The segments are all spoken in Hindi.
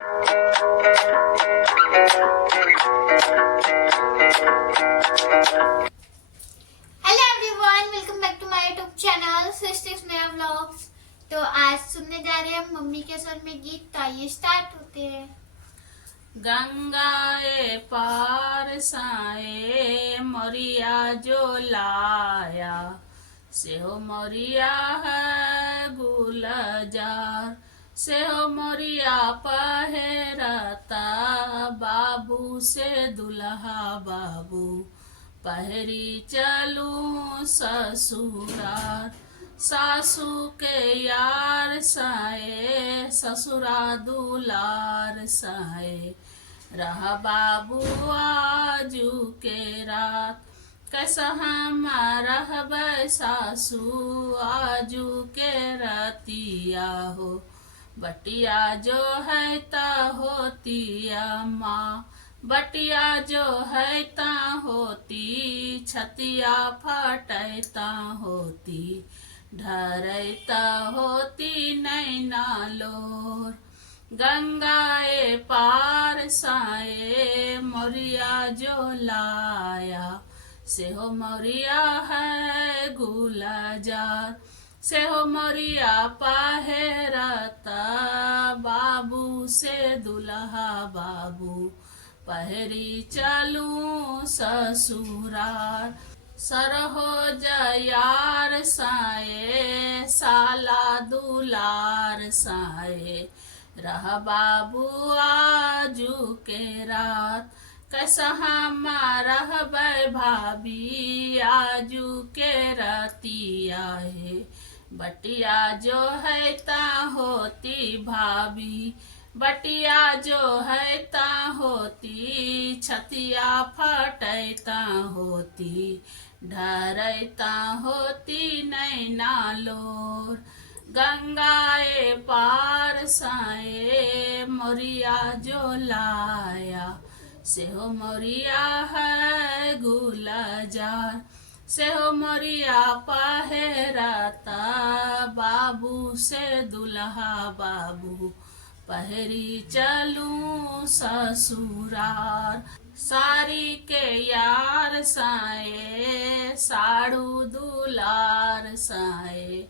Hello everyone, welcome back to my YouTube channel sisters नया व्लॉग्स। तो आज सुनने जा रहे हैं हम मम्मी के स्वर में गीत। तो आइए स्टार्ट होते हैं। गंगाए पार साए मोरिया जो लाया, सेहो मोरिया है गुलजार, सेहो मोरिया पहरता बाबू से दुल्हा बाबू, पहरी चलूं ससुरार, सासू के यार साए ससुरा दुलार साए, रह बाबू आजू के रात, कैसा हम रहब सासू आजू के रतिया हो, बटिया जो है ता होतिया माँ, बटिया जो है ता होती, छतिया फटैता होती, ढरैता होती नैना लोर, गंगाए पार साए मोरिया जो लाया, सेहो मोरिया है गुलजार, सेहो मोरिया पहरता बाबू से दुल्हा बाबू, पहरी चलूं ससुरार, सरहो जयार साए साला दुलार साए, रह बाबू आजू के रात, कैसा हम रहब भाभी आजू के रतिया है, बटिया जो है ता होती भाभी, बटिया जो है ता होती, छतिया फटैता होती, ढरैता होती नैना लोर, गंगाए पार साए मोरिया जो लाया, सेहो मोरिया है गुलजार, सेहो मोरिया पहरता बाबू से दुल्हा बाबू, पहरी चलूं ससुरार, सारी के यार साए साड़ू दुलार साए,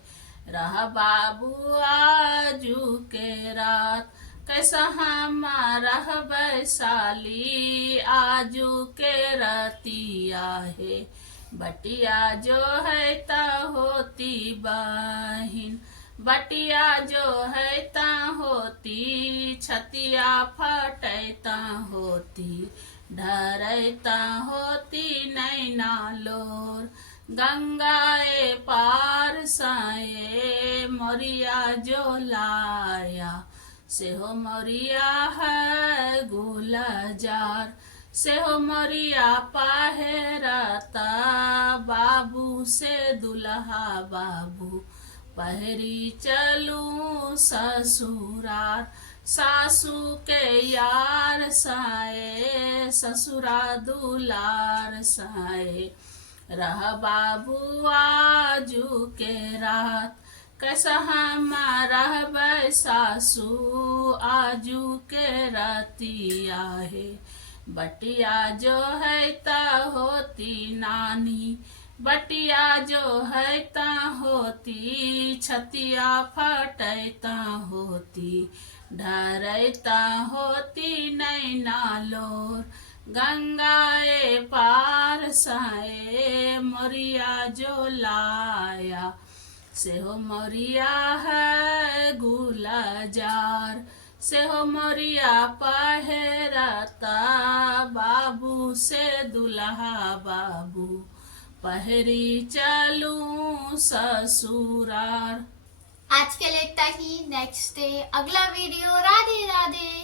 रह बाबू आजू के रात, कैसा हम रहब साली आजू के रतिया है, बटिया जो है ता होती बहिन, बटिया जो है ता होती, छतिया फटैता होती, ढरैता होती नैना लोर, गंगाए पार साए मोरिया जो लाया, सेहो मोरिया है गुलजार, सेहो मोरिया पहरता बाबू से दुल्हा बाबू, पहरी चलूं ससुरार, सासू के यार साए ससुरा दुलार साए, रह बाबू आजू के रात, कैसा हम रहब सासू आजू के रतिया है, बटिया जो है ता होती नानी, बटिया जो है ता होती, छतिया फटैता होती, ढरैता होती नैना लोर, गंगाए पार साए मोरिया जो लाया, सेहो मोरिया है गुलजार, सेहो मोरिया पहरता बाबू से दुल्हा बाबू, पहरी चलूं ससुरार। आज के लिए इतना ही। नेक्स्ट डे अगला वीडियो। राधे राधे।